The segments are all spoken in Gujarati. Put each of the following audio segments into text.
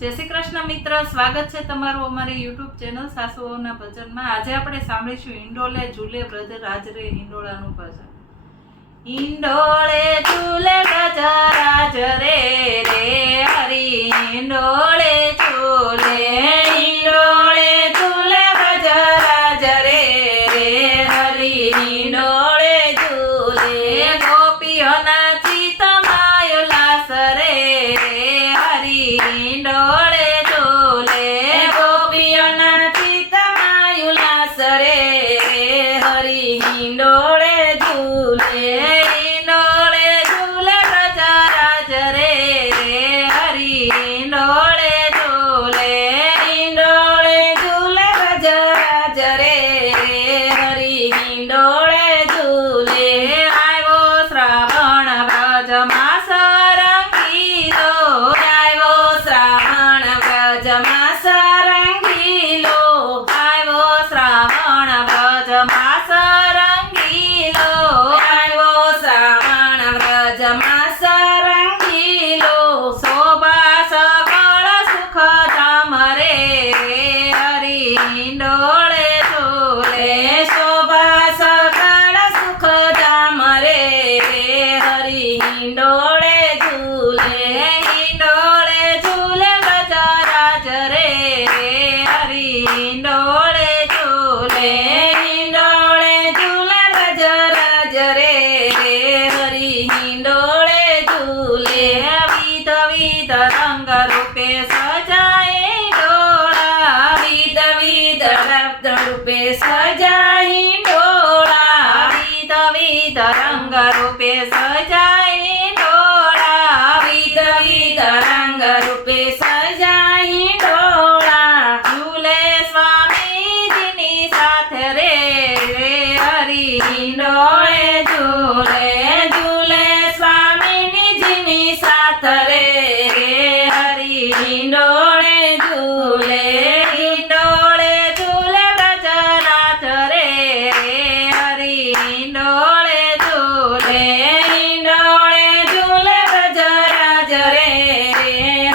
જય શ્રી કૃષ્ણ મિત્ર, સ્વાગત છે તમારું અમારી યુટ્યુબ ચેનલ સાસુઓના ભજનમાં. આજે આપણે સાંભળીશું હિંડોળે ઝૂલે બ્રજ રાજરે હિંડોળાનું ભજન. હિંડોળે ઝૂલે બ્રજ રાજરે રે હરી હિંડોળે ઝૂલે, હિંડોળે ઝૂલે બ્રજ રાજરે રે હરી હિંડોળે ઝૂલે. ગોપીઓના ચિત્તમાં ઉલ્લાસ રે હરી હિંડોળે ઝૂલે. ગોપીઓના ચિત્તમાં ઉલ્લાસ રે હરી હિંડોળે ઝૂલે. હિંડોળે ઝૂલે બ્રજ રાજ રે હરી હિંડોળે ઝૂલે. હિંડોળે ઝૂલે બ્રજ રાજ રે હરી હિંડોળે ઝૂલે. આવ્યો શ્રાવણ બ્રજ માસ રંગીલો, આવ્યો શ્રાવણ બ્રજ માસ રંગીલો, આવ્યો શ્રાવણ બ્રજ માસ રંગીલો, આવ્યો શ્રાવણ બ્રજ માસ રંગીલો. શોભા સકળ સુખ ધામ રે હરી હિંડોળે ઝૂલે. શોભા સકળ સુખ ધામ રે હરી હિંડોળે ઝૂલે. હિંડોળે ઝૂલે બ્રજ રાજ રે હરી હિંડોળે ઝૂલે. હિંડોળે ઝૂલે બ્રજ રાજ રે હરી હિંડોળે ઝૂલે. વિધ વિધ રંગ રૂપે સજાય ડોળા, વિધ વિધ રંગ રૂપે સજાય ડોળા, વિધ વિધ રંગ રૂપે સજાય ડોળા, વિધ વિધ રંગ રૂપે સજાય ડોળા. ઝૂલે સ્વામીજીની સાથે રે હરી હિંડોળે ઝૂલે. ઝૂલે સ્વામીજીની સાથે રે હરી હિંડોળે ઝૂલે. હિંડોળે ઝૂલે બ્રજ રાજ રે હરી હિંડોળે ઝૂલે. હિંડોળે ઝૂલે બ્રજ રાજ રે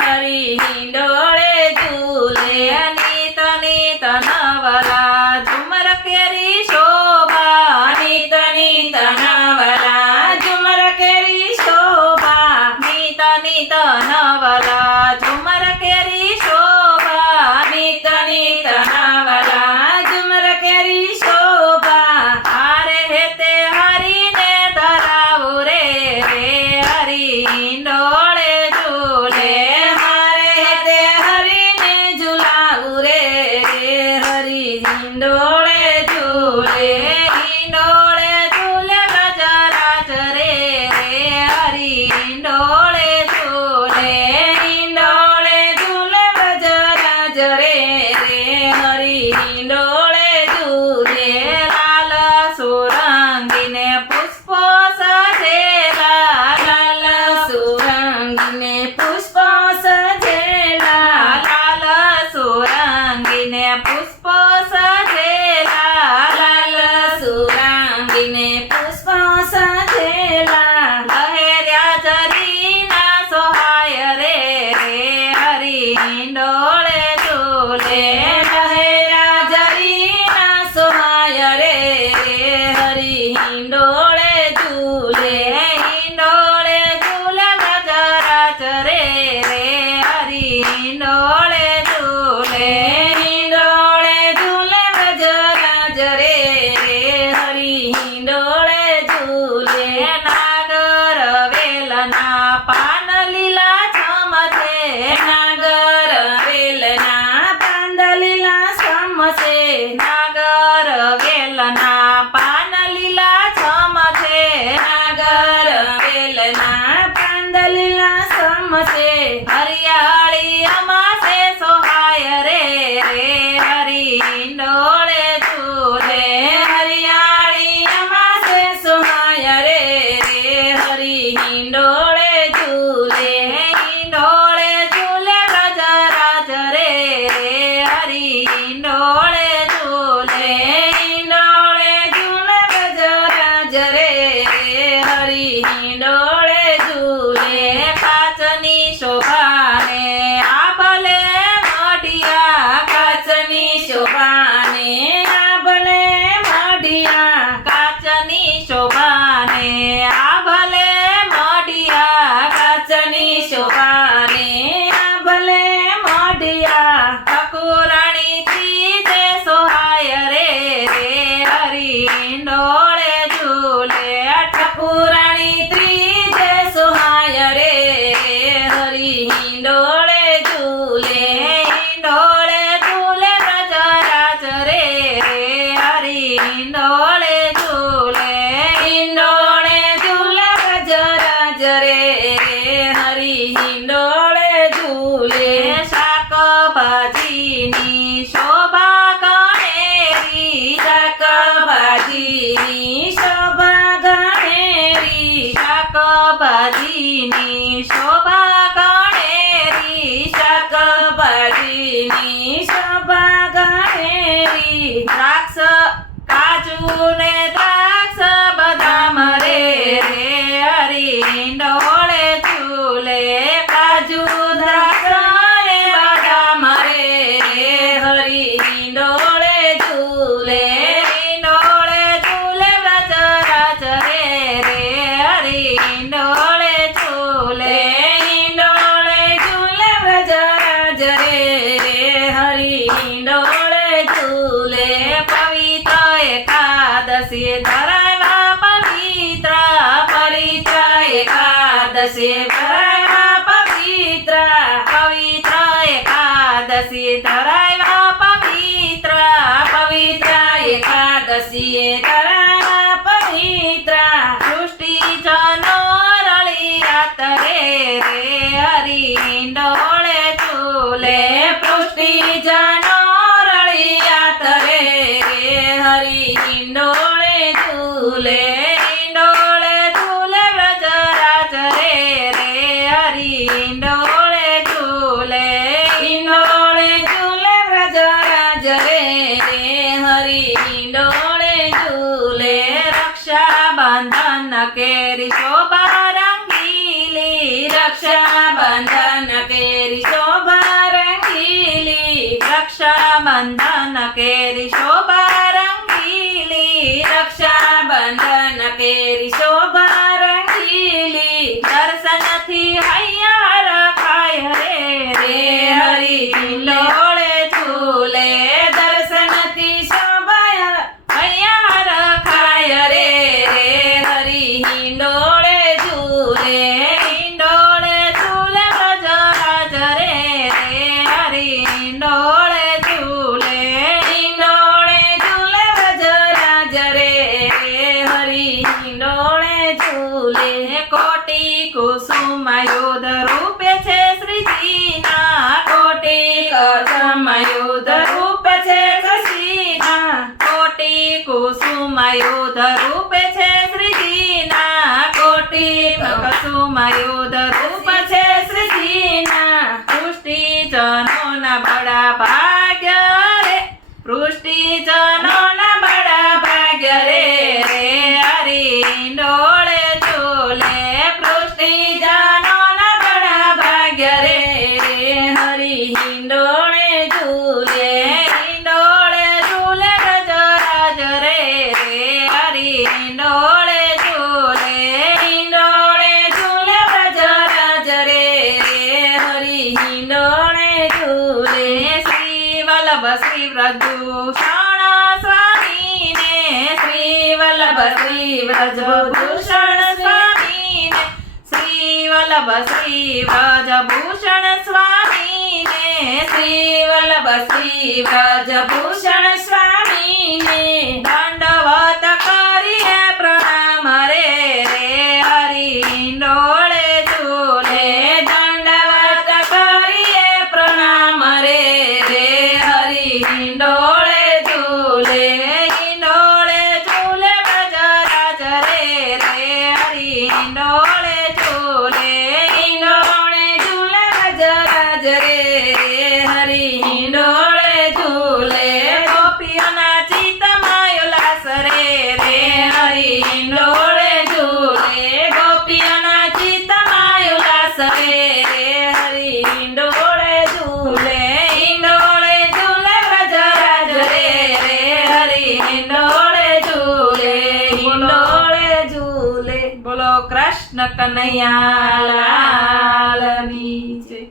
હરી હિંડોળે ઝૂલે. નીત નીત નવલા ઝુમર કેરી શોભા, નીત નીત નવલા ઝુમર કેરી શોભા, નીત નીત નવલા ઝુમર કેરી શોભા, નીત નીત નવલા ઝુમર કેરી શોભા. હારે હેતે હરીને ધરાવું રે હરી હિંડોળે ઝૂલે. હારે હેતે હરીને ઝુલાવું રે હરી હિંડોળે ઝૂલે. હિંડોળે ઝૂલે બ્રજ રાજ રે હરી હિંડોળે ઝૂલે. હિંડોળે ઝૂલે બ્રજ રાજ રે હરી હિંડોળે ઝૂલે. લાલ સુરંગીને પુષ્પો સજેલા, લાલ સુરંગીને પુષ્પો સજેલા, લાલ સુરંગીને પુષ્પો સજેલા, લાલ સુરંગીને પુષ્પો સજેલા. લહેર્યા જરીના સોહાય રે હરી હિંડોળે ઝૂલે. લહેર્યા જરીના સોહાય રે હરી હિંડોળે ઝૂલે. હિંડોળે ઝૂલે બ્રજ રાજ રે હરી હિંડોળે ઝૂલે. હિંડોળે ઝૂલે બ્રજ રાજ રે હરી હિંડોળે ઝૂલે. નાગર વેલના પાન લીલા છમછે, નાગર વેલના પાન લીલા છમછે, નાગર વેલના પાન લીલા છમછે, નાગર વેલના પાન લીલા છમછે. હરિયાળી અમાસે સોહાય રે હરી હિંડોળે ઝૂલે. હરિયાળી અમાસે સોહાય રે હરી હિંડોળે ઝૂલે. હિંડોળે ઝૂલે બ્રજ રાજ રે હરી હિંડોળે ઝૂલે. હિંડોળે ઝૂલે બ્રજ રાજ રે હરી હિંડોળે ઝૂલે. કાચની શોભાને આભલે શાકભાજીની શોભા ગણેરી, શાકભાજીની શોભા ગણેરી, દ્રાક્ષ કાજુ ને દ્રાક્ષ બદામ રે હરી હિંડોળે ઝૂલે, કાજુ દ્રાક્ષ ને બદામ રે હરી હિંડોળે ઝૂલે, હિંડોળે ઝૂલે વ્રજ રાજ રે હરી હિંડોળે ઝૂલે, હિંડોળે ઝૂલે વ્રજરાજ રે હરી હિંડોળે ઝૂલે, પવિત્ર એકાદશી ધરાવા પવિત્ર, પવિત્ર એકાદશી ભરાવા પવિત્ર, પવિત્ર એકાદશી ધરાવા પવિત્ર, પવિત્ર એકાદશીએ ધરાવા પવિત્ર, સૃષ્ટિજનો રળિયાત રે હરી હિંડોળે ઝૂલે, પૃષ્ટિજનો રળિયાત રે હરી હિંડોળે ઝૂલે, હિંડોળે ઝૂલે વ્રજ રાજ રે હરી હિંડોળે ઝૂલે, હિંડોળે ઝૂલે વ્રજરાજ રે હરી હિંડોળે ઝૂલે, રક્ષાબંધન કેરી શોભા રંગીલી, રક્ષાબંધન કેરી શોભા રંગીલી, રક્ષાબંધન કેરી શોભા રંગીલી, રક્ષાબંધન કેરી શોભા રંગીલી, દર્શનથી હૈયા રખાય રે હરી હિંડોળે ઝૂલે, દર્શનથી શોભા હૈયા રખાય રે હરી હિંડોળે ઝૂલે, હિંડોળે ઝૂલે વ્રજ રાજ રે હરી હિંડોળે ઝૂલે, હિંડોળે ઝૂલે વ્રજરાજ રે હરી હિંડોળે ઝૂલે, કોટી કુસુમ યુધ રૂપે છે શ્રીજીના, કોટી કસમ યુધ રૂપ છે કૃષ્ણના, કોટી કુસુમ યુધ રૂપે છે શ્રીજીના, કોટી કુસુમ યુધ રૂપ છે શ્રીજીના, પૃષ્ટિજનોના બડા ભાગ્ય રે, પૃષ્ટિજનોના બડા ભાગ્ય રે હરી હિંડોળે ઝૂલે, પૃષ્ટિજનોના બડા ભાગ્ય રે હરી હિંડોળે ઝૂલે, હિંડોળે ઝૂલે વ્રજ રાજ રે હરી હિંડોળે ઝૂલે, હિંડોળે ઝૂલે વ્રજરાજ રે હરી હિંડોળે ઝૂલે, શ્રી વલ્લભ શ્રી વ્રજભૂષણ સ્વામીને, શ્રી વલ્લભ શ્રી વ્રજભૂષણ સ્વામીને, શ્રી વલ્લભ શ્રી વ્રજભૂષણ સ્વામીને, શ્રી વલ્લભ શ્રી વ્રજભૂષણ સ્વામીને, દંડવત કરીએ પ્રણામ રે હરી હિંડોળે ઝૂલે, દંડવત કરીએ પ્રણામ રે હરી હિંડોળે ઝૂલે, હિંડોળે ઝૂલે વ્રજ રાજ રે હરી હિંડોળે ઝૂલે, હિંડોળે ઝૂલે વ્રજરાજ રે હરી હિંડોળે ઝૂલે, ગોપીઓના ચિત્તમાં ઉલ્લાસ રે હરી હિંડોળે ઝૂલે, ગોપીઓના ચિત્તમાં ઉલ્લાસ રે હરી હિંડોળે ઝૂલે, હિંડોળે ઝૂલે વ્રજરાજ રે હરી હિંડોળે ઝૂલે, હિંડોળે ઝૂલે. બોલો કૃષ્ણ કનૈયા લાલની જય.